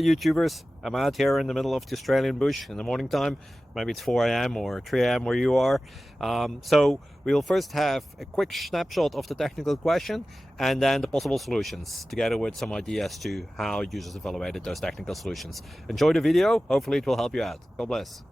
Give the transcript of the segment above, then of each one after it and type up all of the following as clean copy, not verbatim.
YouTubers. I'm out here in the middle of the Australian bush in the morning time. Maybe it's 4 a.m. or 3 a.m. where you are. So we'll first have a quick snapshot of the technical question and then the possible solutions, together with some ideas to how users evaluated those technical solutions. Enjoy the video. Hopefully it will help you out. God bless.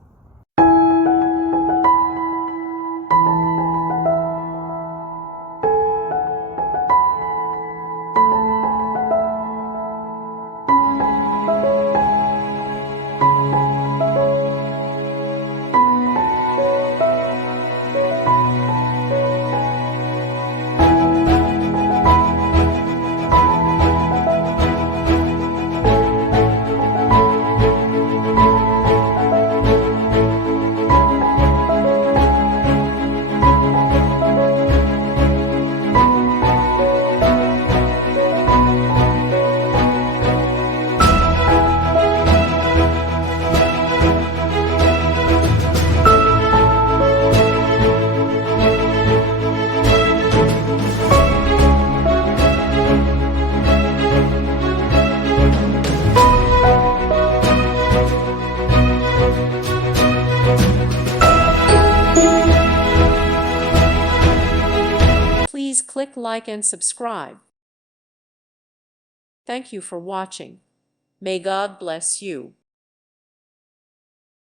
Please click like and subscribe. Thank you for watching. May God bless you.